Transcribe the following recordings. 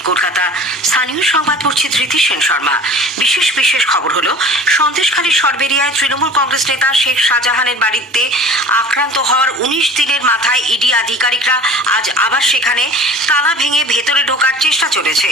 কলকাতা স্থানীয় সংবাদ পড়ছে ধৃতি সেন শর্মা। বিশেষ বিশেষ খবর হলো সন্দেশখালীর সরবেরিয়ায় তৃণমূল কংগ্রেস নেতা শেখ শাহজাহানের বাড়িতে আক্রান্ত হওয়ার উনিশ দিনের মাথায় ইডি আধিকারিকরা আজ আবার সেখানে তালা ভেঙে ভেতরে ঢোকার চেষ্টা চলেছে।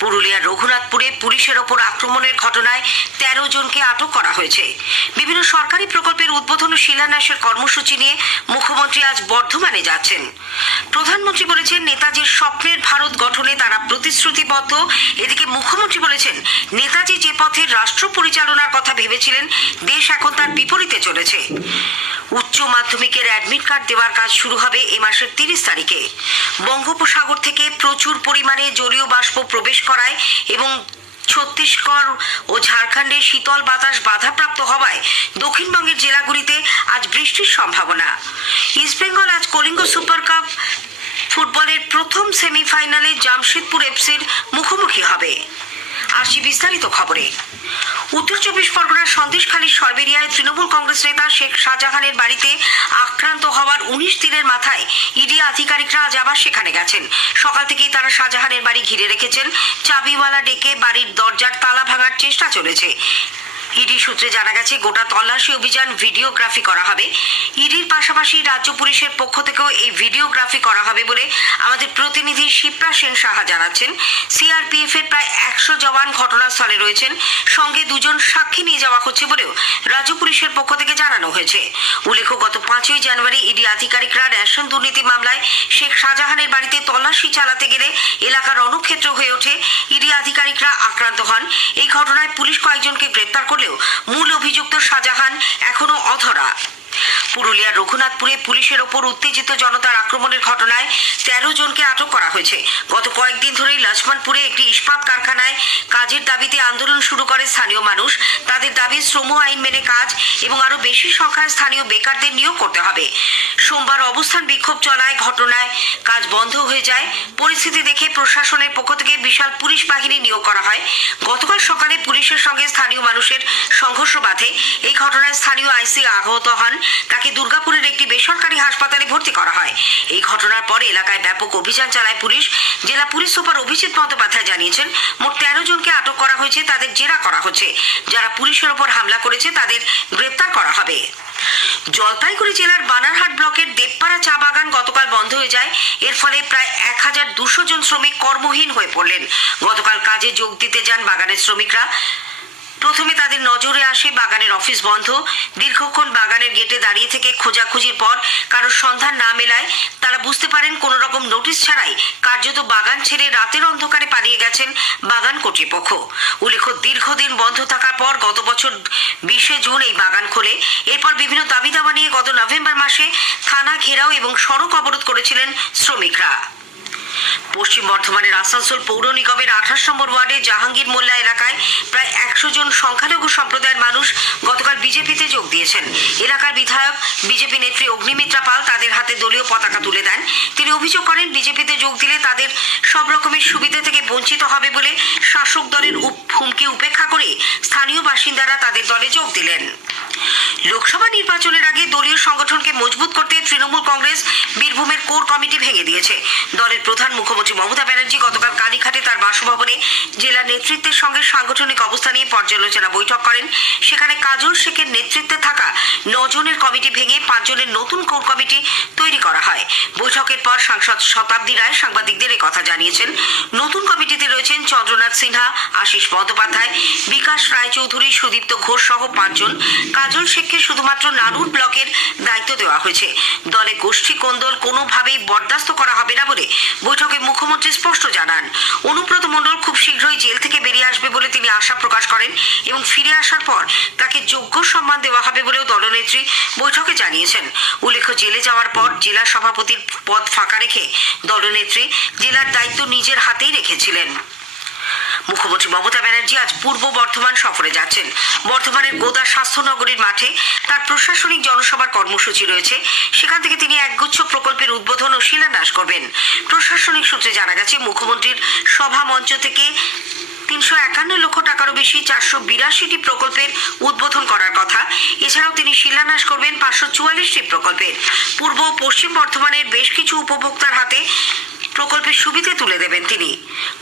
পুরুলিয়ার রঘুনাথপুরে পুলিশের ওপর আক্রমণের ঘটনায় তেরো জনকে আটক করা হয়েছে। বিভিন্ন সরকারি প্রকল্পের উদ্বোধন ও শিলান্যাসের কর্মসূচি নিয়ে মুখ্যমন্ত্রী আজ বর্ধমানে যাচ্ছেন। প্রধানমন্ত্রী বলেছেন, নেতাজির স্বপ্নের ভারত গঠনে তারা প্রতিশ্রুতিবদ্ধ এদিকে মুখ্যমন্ত্রী বলেছেন, নেতাজি যে পথে রাষ্ট্র পরিচালনার কথা ভেবেছিলেন, দেশ এখন তার বিপরীতে চলেছে। উচ্চ মাধ্যমিকের অ্যাডমিট কার্ড দেওয়ার কাজ শুরু হবে এ মাসের তিরিশ তারিখে। বঙ্গোপসাগর থেকে প্রচুর পরিমাণে জলীয় বাষ্প প্রবেশ করায় এবং ছত্তিশগড় ও ঝাড়খণ্ডে শীতল বাতাস বাধাপ্রাপ্ত হওয়ায় দক্ষিণবঙ্গের জেলাগুলিতে আজ বৃষ্টির সম্ভাবনা। ইস্টবেঙ্গল আজ কলিঙ্গ সুপার প্রথম সেমিফাইনালে জামশেদপুর এফসির মুখোমুখি হবে। আসি বিস্তারিত খবরে। উত্তর চব্বিশ পরগনার সন্দেশখালীর সরবেরিয়ায় তৃণমূল কংগ্রেস নেতা শেখ শাহজাহানের বাড়িতে আক্রান্ত হওয়ার উনিশ দিনের মাথায় ইডি আধিকারিকরা আজ আবার সেখানে গেছেন। সকাল থেকেই তারা শাহজাহানের বাড়ি ঘিরে রেখেছেন। চাবিওয়ালা ডেকে বাড়ির দরজার তালা ভাঙার চেষ্টা চলেছে। ইডি সূত্রে জানা গেছে, গোটা তল্লাশি অভিযান ভিডিওগ্রাফি করা হবে। ইডির পাশাপাশি রাজ্য পুলিশের পক্ষ থেকেও এই ভিডিওগ্রাফি করা হবে বলে আমাদের প্রতিনিধি শিপ্রা সেন সাহা জানাচ্ছেন। সিআরপিএফ এর প্রায় একশো জওয়ান ঘটনাস্থলে রয়েছেন। সঙ্গে দুজন সাক্ষী নিয়ে যাওয়া হচ্ছে বলেও রাজ্য পুলিশের পক্ষ থেকে জানানো হয়েছে। উল্লেখ্য, গত পাঁচই জানুয়ারি ইডি আধিকারিকরা রেশন দুর্নীতি মামলায় শেখ শাহজাহানের বাড়িতে তল্লাশি চালাতে গেলে এলাকার রণক্ষেত্র হয়ে ওঠে। ইডি আধিকারিকরা আক্রান্ত হন। এই ঘটনায় পুলিশ কয়েকজনকে গ্রেপ্তার করলেও মূল অভিযুক্ত শাহজাহান এখনও অধরা। পুরুলিয়ার রঘুনাথপুরে পুলিশের ওপর উত্তেজিত জনতার আক্রমণের ঘটনায় তেরো জনকে আটক করা হয়েছে। গত কয়েকদিন ধরেই লক্ষ্মণপুরে একটি ইস্পাত কারখানায় কাজের দাবিতে আন্দোলন শুরু করে স্থানীয় মানুষ। তাদের দাবি, শ্রম আইন মেনে কাজ এবং আরও বেশি সংখ্যায় স্থানীয় বেকারদের নিয়োগ করতে হবে। সোমবার অবস্থান বিক্ষোভ চলায় ঘটনায় কাজ বন্ধ হয়ে যায়। পরিস্থিতি দেখে প্রশাসনের পক্ষ থেকে বিশাল পুলিশ বাহিনী নিয়োগ করা হয়। গতকাল সকালে পুলিশের সঙ্গে মানুষের সংঘর্ষ বাধে। এই ঘটনায় স্থানীয় আইসি আহত হন। তাকে দুর্গাপুরের একটি বেসরকারি হাসপাতালে ভর্তি করা হয়। এই ঘটনার পরে এলাকায় ব্যাপক অভিযান চালায় পুলিশ। জেলা পুলিশ সুপার অভিজিৎ বন্দ্যোপাধ্যায় জানিয়েছেন, মোট তেরো জনকে আটক করা হয়েছে, তাদের জেরা করা হচ্ছে। যারা পুলিশের ওপর হামলা করেছে, তাদের গ্রেপ্তার করা হবে। জলপাইগুড়ি জেলার বানারহাট ব্লকের দেবপাড়া চা বাগান গতকাল বন্ধ হয়ে যায়। এর ফলে প্রায় এক হাজার দুশো জন শ্রমিক কর্মহীন হয়ে পড়লেন। গতকাল কাজে যোগ দিতে যান বাগানের শ্রমিকরা। প্রথমে তাদের নজরে আসে বাগানের অফিস বন্ধ। দীর্ঘক্ষণ বাগানের গেটে দাঁড়িয়ে থেকে খোঁজাখুঁজির পর কারোর সন্ধান না মেলায় তারা বুঝতে পারেন কোনো রকম নোটিশ ছাড়াই কার্যত বাগান ছেড়ে রাতের অন্ধকারে পালিয়ে গেছেন বাগান কর্তৃপক্ষ। উল্লেখ্য, দীর্ঘদিন বন্ধ থাকার পর গত বছর বিশে জুন এই বাগান খোলে। এরপর বিভিন্ন দাবি দাওয়া নিয়ে গত নভেম্বর মাসে থানা ঘেরাও এবং সড়ক অবরোধ করেছিলেন শ্রমিকরা। পশ্চিম বর্ধমানের আসানসোল পৌর নিগমের আঠাশ নম্বর ওয়ার্ডে জাহাঙ্গীর মোল্লা এলাকায় প্রায় একশো জন সংখ্যালঘু সম্প্রদায়ের মানুষ গতকাল বিজেপিতে যোগ দিয়েছেন। এলাকার বিধায়ক, বিজেপি নেত্রী অগ্নিমিত্রা পাল তাদের হাতে দলীয় পতাকা তুলে দেন। তিনি অভিযোগ করেন, বিজেপিতে যোগ দিলে তাদের সব রকমের সুবিধা থেকে বঞ্চিত হবে বলে শাসক দলের হুমকি উপেক্ষা করে স্থানীয় বাসিন্দারা তাদের দলে যোগ দিলেন। লোকসভা নির্বাচনের আগে দলীয় সংগঠনকে মজবুত করতে তৃণমূল কংগ্রেস বীরভূমের কোর কমিটি ভেঙে দিয়েছে। দলের প্রধান মুখ্যমন্ত্রী মমতা ব্যানার্জি গতকাল কালীঘাটে তার বাসভবনে জেলা নেতৃত্বের সঙ্গে সাংগঠনিক অবস্থা নিয়ে পর্যালোচনা বৈঠক করেন। সেখানে কাজল শেখের নেতৃত্বে থাকা নজনের কমিটি ভেঙে পাঁচজনের নতুন কোর কমিটি তৈরি করা হয়। বৈঠকের পর সাংসদ শতাব্দী রায় সাংবাদিকদের কথা জানিয়েছেন। নতুন কমিটিতে রয়েছেন চন্দ্রনাথ সিনহা, আশিস বন্দ্যোপাধ্যায়, বিকাশ রায়চৌধুরী, সুদীপ্ত ঘোষ সহ পাঁচজন। কাজল শেখকে শুধুমাত্র নারুর ব্লকের দায়িত্ব দেওয়া হয়েছে। দলে গোষ্ঠী কোন্দল কোনোভাবেই বরদাস্ত করা হবে না বলে বৈঠকে মুখ্যমন্ত্রী স্পষ্ট জানান। অনুব্রত মণ্ডল খুব শীঘ্রই জেল থেকে বেরিয়ে আসবে বলে তিনি আশা প্রকাশ করেন এবং ফিরে আসার পর তাকে যোগ্য সম্মান দেওয়া হবে বলেও দলনেত্রী বৈঠকে জানিয়েছেন। উল্লেখ্য, জেলে যাওয়ার পর জেলা সভাপতির পদ ফাঁকা রেখে দলনেত্রী জেলার দায়িত্ব নিজের হাতেই রেখেছিলেন। মুখ্যমন্ত্রী মমতা ব্যানার্জি আজ পূর্ব বর্ধমান সফরে যাচ্ছেন। বর্ধমানের গোদা স্বাস্থ্যনগরীর মাঠে তার প্রশাসনিক জনসভার কর্মসূচি রয়েছে। সেখান থেকে তিনি একগুচ্ছ প্রকল্পের উদ্বোধন ও শিলান্যাস করবেন। প্রশাসনিক সূত্রে জানা গেছে, মুখ্যমন্ত্রীর সভা মঞ্চ থেকে তিনশো একান্ন লক্ষ টাকারও বেশি চারশো বিরাশিটি প্রকল্পের উদ্বোধন করার কথা। এছাড়াও তিনি শিলান্যাস করবেন পাঁচশো চুয়াল্লিশটি প্রকল্পের পূর্ব পশ্চিম বর্ধমানের বেশ কিছু উপভোক্তার হাতে প্রকল্পের সুবিধে তুলে দেবেন তিনি।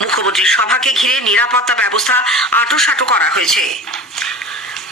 মুখ্যমন্ত্রীর সভাকে ঘিরে নিরাপত্তা ব্যবস্থা আটোসাটো করা হয়েছে।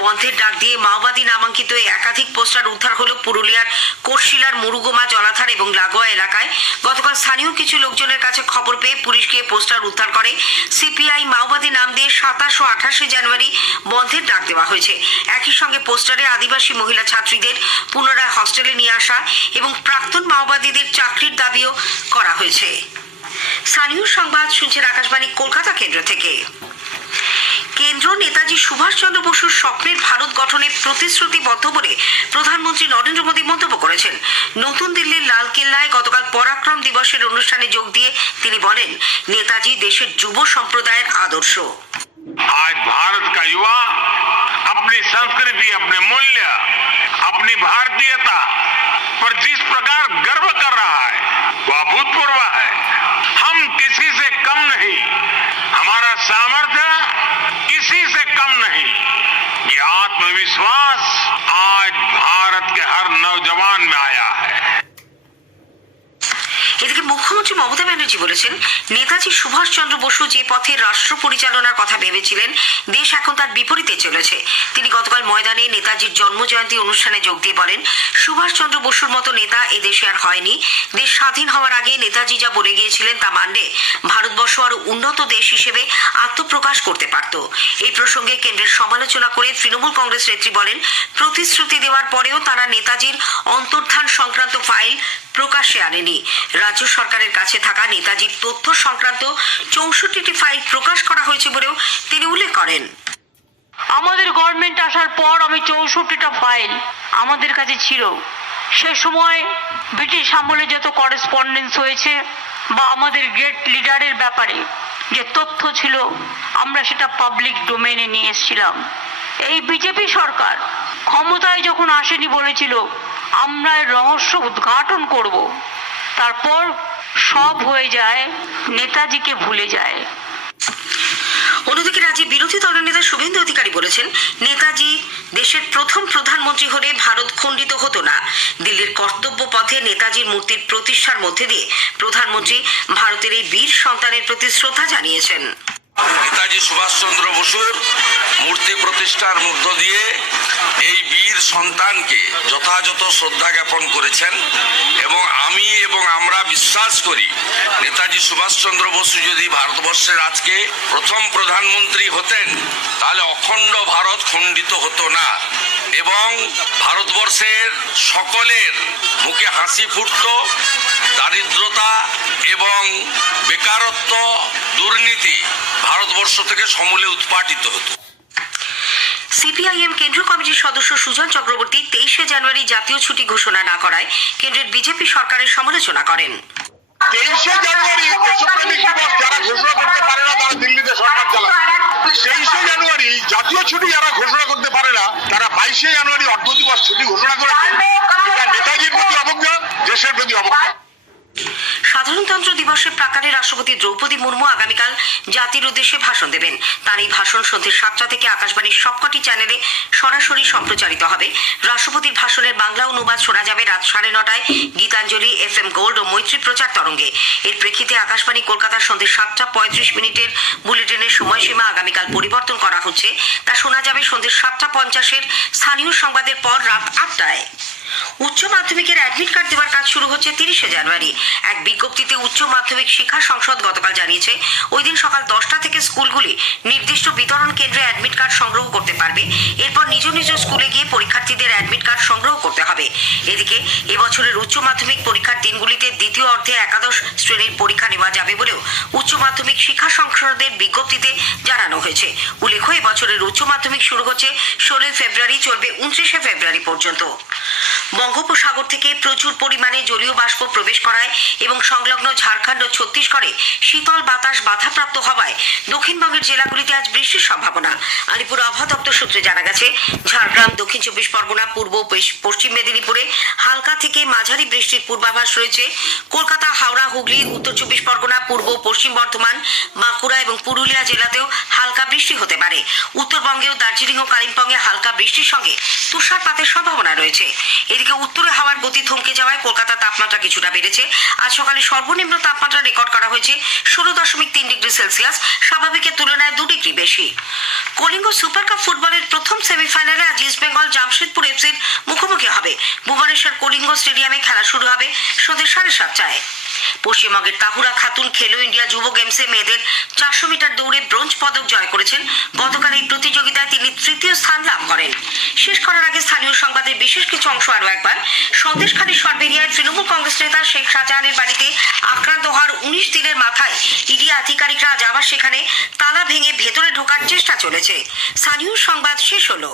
বন্ধের ডাক দিয়ে মাওবাদী নামাঙ্কিত একাধিক পোস্টার উদ্ধার হলো পুরুলিয়ার কোটশিলার মুরুগোমা, জলাধার এবং লাগোয়া এলাকায়। গতকাল স্থানীয় কিছু লোকজনের কাছে খবর পেয়ে পুলিশ গিয়ে পোস্টার উদ্ধার করে। সিপিআই মাওবাদী নাম দিয়ে সাতাশ ও আঠাশে জানুয়ারি বন্ধের ডাক দেওয়া হয়েছে। একই সঙ্গে পোস্টারে আদিবাসী মহিলা ছাত্রীদের পুনরায় হস্টেলে নিয়ে আসা এবং প্রাক্তন মাওবাদীদের চাকরির দাবিও করা হয়েছে। স্থানীয় সংবাদ শুনছেন আকাশবাণী, কলকাতা কেন্দ্র থেকে। কেন্দ্র নেতাজি সুভাষচন্দ্র বসুর স্বপ্নের ভারত গঠনে প্রতিশ্রুতিবদ্ধ বলে প্রধানমন্ত্রী নরেন্দ্র মোদী মন্তব্য করেছেন নতুন দিল্লির লালকেল্লায় গতকাল পরাক্রম দিবসের অনুষ্ঠানে যোগ দিয়ে তিনি বলেন নেতাজি দেশের যুব সম্প্রদায়ের আদর্শ आज भारत का युवा अपनी संस्कृति अपने मूल्य अपनी भारतीयता पर जिस प्रकार गर्व বলেছেন নেতাজি সুভাষচন্দ্র বসু যে পথে রাষ্ট্র পরিচালনার কথা ভেবেছিলেন, দেশ এখন তার বিপরীতে চলেছে। তিনি গতকাল ময়দানে নেতাজির জন্মজয়ন্তী অনুষ্ঠানে যোগ দিয়ে বলেন, সুভাষচন্দ্র বসুর মতো নেতা এ দেশে আর হয়নি। দেশ স্বাধীন হওয়ার আগে নেতাজি যা বলে গিয়েছিলেন তা মানলে ভারতবর্ষ আরও উন্নত দেশ হিসেবে আত্মপ্রকাশ করতে পারত। এই প্রসঙ্গে কেন্দ্রের সমালোচনা করে তৃণমূল কংগ্রেস নেত্রী বলেন, প্রতিশ্রুতি দেওয়ার পরেও তারা নেতাজির অন্তর্ধান সংক্রান্ত ফাইল প্রকাশ্যে আনেনি। রাজ্য সরকারের কাছে থাকা নেতাজির তথ্য সংক্রান্ত চৌষট্টিটি ফাইল প্রকাশ করা হয়েছে বলেও তিনি উল্লেখ করেন। আমাদের গভর্নমেন্ট আসার পর আমি চৌষট্টিটা ফাইল আমাদের কাছে ছিল। সে সময় ব্রিটিশ আমলে যত করেসপন্ডেন্স হয়েছে বা আমাদের গ্রেট লিডারের ব্যাপারে যে তথ্য ছিল, আমরা সেটা পাবলিক ডোমেনে নিয়ে এসেছিলাম। এই বিজেপি সরকার ক্ষমতায় যখন আসেনি বলেছিল আমরা রহস্য উদ্ঘাটন করব। তারপর সব হয়ে যায় নেতাজিকে ভুলে যায়। অন্যদিকে রাজ্যে বিরোধী দলনেতা শুভেন্দু অধিকারী বলেছেন নেতাজি দেশের প্রথম প্রধানমন্ত্রী হলে ভারত খণ্ডিত হতো না। দিল্লির কর্তব্য পথে নেতাজির মূর্তির প্রতিষ্ঠার মধ্যে দিয়ে প্রধানমন্ত্রী ভারতের এই বীর সন্তানের প্রতি শ্রদ্ধা জানিয়েছেন। নেতাজি সুভাষচন্দ্র বসুর মূর্তি প্রতিষ্ঠার মধ্য দিয়ে এই বীর সন্তানকে যথাযথ শ্রদ্ধা জ্ঞাপন করেছেন এবং আমি এবং আমরা বিশ্বাস করি, নেতাজি সুভাষচন্দ্র বসু যদি ভারতবর্ষের আজকে প্রথম প্রধানমন্ত্রী হতেন, তাহলে অখণ্ড ভারত খণ্ডিত হতো না এবং ভারতবর্ষের সকলের মুখে হাসি ফুটত, দারিদ্রতা এবং বেকারত্ব, দুর্নীতি ভারতবর্ষ থেকে সমূলে উৎপাটিত হতো। সিপিআইএম কেন্দ্রীয় কমিটির সদস্য সুজন চক্রবর্তী তেইশে জানুয়ারি জাতীয় ছুটি ঘোষণা না করায় কেন্দ্রের বিজেপি সরকারের সমালোচনা করেন। করতে পারে না দিল্লিতে জানুয়ারি জাতীয় ছুটি যারা ঘোষণা করতে পারে না, তারা বাইশে জানুয়ারি অর্ধ দিবস ছুটি ঘোষণা করেছে। নেতাজির প্রতি অবজ্ঞা, দেশের প্রতি অবজ্ঞা। রাষ্ট্রপতি দ্রৌপদী মুর্মু আগামীকাল জাতির উদ্দেশ্যে ভাষণ দেবেন। তার এই ভাষণ সন্ধ্যে সাতটা থেকে আকাশবাণীর সবকটি চ্যানেলে সরাসরি সম্প্রচারিত হবে। রাষ্ট্রপতির ভাষণের বাংলা অনুবাদ শোনা যাবে রাত সাড়ে নটায় গীতাঞ্জলি এফ এম গোল্ড ও মৈত্রী প্রচার তরঙ্গে। এর প্রেক্ষিতে আকাশবাণী কলকাতার সন্ধ্যে সাতটা পঁয়ত্রিশ মিনিটের বুলেটিনের সময়সীমা আগামীকাল পরিবর্তন করা হচ্ছে। তা শোনা যাবে সন্ধ্যে সাতটা পঞ্চাশের স্থানীয় সংবাদের পর রাত আটটায়। উচ্চ মাধ্যমিকের অ্যাডমিট কার্ড দেওয়ার কাজ শুরু হচ্ছে তিরিশে জানুয়ারি। এক বিজ্ঞপ্তিতে উচ্চ মাধ্যমিক শিক্ষা সংসদ গতকাল জানিয়েছে, ওই দিন সকাল দশটা থেকে স্কুলগুলি নির্দিষ্ট বিতরণ কেন্দ্রে অ্যাডমিট কার্ড সংগ্রহ করতে পারবে। এরপর নিজ নিজ স্কুলে গিয়ে পরীক্ষার্থীদের অ্যাডমিট কার্ড সংগ্রহ করতে হবে। এদিকে, এবছরের উচ্চ মাধ্যমিক পরীক্ষার দিনগুলিতে দ্বিতীয় অর্ধে একাদশ শ্রেণির পরীক্ষা নেওয়া যাবে বলেও উচ্চ মাধ্যমিক শিক্ষা সংসদের বিজ্ঞপ্তিতে জানানো হয়েছে। উল্লেখ্য, এবছরের উচ্চ মাধ্যমিক শুরু হচ্ছে ষোলোই ফেব্রুয়ারি, চলবে উনত্রিশে ফেব্রুয়ারি পর্যন্ত। বঙ্গোপসাগর থেকে প্রচুর পরিমাণে জলীয় বাষ্প প্রবেশ করায় এবং সংলগ্ন ঝাড়খণ্ড ও ছত্তিশগড়ে শীতল বাতাস বাধাপ্রাপ্ত হওয়ায় দক্ষিণবঙ্গের জেলাগুলিতে আজ বৃষ্টির সম্ভাবনা। আলিপুর আবহাওয়া দপ্তর সূত্রে জানা গেছে, ঝাড়গ্রাম, দক্ষিণ চব্বিশ পরগনা, পূর্ব পশ্চিম মেদিনীপুরে হালকা থেকে মাঝারি বৃষ্টির পূর্বাভাস রয়েছে। কলকাতা, হাওড়া, হুগলি, উত্তর চব্বিশ পরগনা, পূর্ব পশ্চিম বর্ধমান, বাঁকুড়া এবং পুরুলিয়া জেলাতেও হালকা বৃষ্টি হতে পারে। উত্তরবঙ্গেও দার্জিলিং ও কালিম্পংয়ে হালকা বৃষ্টির সঙ্গে তুষারপাতের সম্ভাবনা রয়েছে। এদিকে উত্তরে হাওয়ার গতি থমকে যাওয়ায় কলকাতার তাপমাত্রা কিছুটা বেড়েছে। আজ সকালে সর্বনিম্ন তাপমাত্রা রেকর্ড করা হয়েছে ষোলো দশমিক তিন ডিগ্রি সেলসিয়াস, স্বাভাবিকের তুলনায় দু ডিগ্রি বেশি। কলিঙ্গ সুপার কাপ ফুটবলের প্রথম সেমিফাইনালে আজ ইস্ট বেঙ্গল জামশেদপুর এফসির মুখোমুখি হবে। ভুবনেশ্বর কলিঙ্গ স্টেডিয়ামে খেলা শুরু হবে সন্ধ্যে সাড়ে সাতটায়। পশ্চিমবঙ্গের তাহুরা খাতুন খেলো ইন্ডিয়া যুব গেমসে মেয়েদের চারশো মিটার দৌড়ে ব্রোঞ্জ পদক জয় করেছেন। গতকাল এই প্রতিযোগিতায় তিনি তৃতীয় স্থান লাভ করেন। শেষ করার আগে স্থানীয় সংবাদের বিশেষ কিছু অংশ আরও একবার। সন্দেশখালী সরবেরিয়ায় তৃণমূল কংগ্রেস নেতা শেখ শাহজাহানের বাড়িতে আক্রান্ত হওয়ার উনিশ দিনের মাথায় ইডি আধিকারিকরা আজ আবার সেখানে তালা ভেঙে ভেতরে ঢোকার চেষ্টা চলেছে। স্থানীয় সংবাদ শেষ হলো।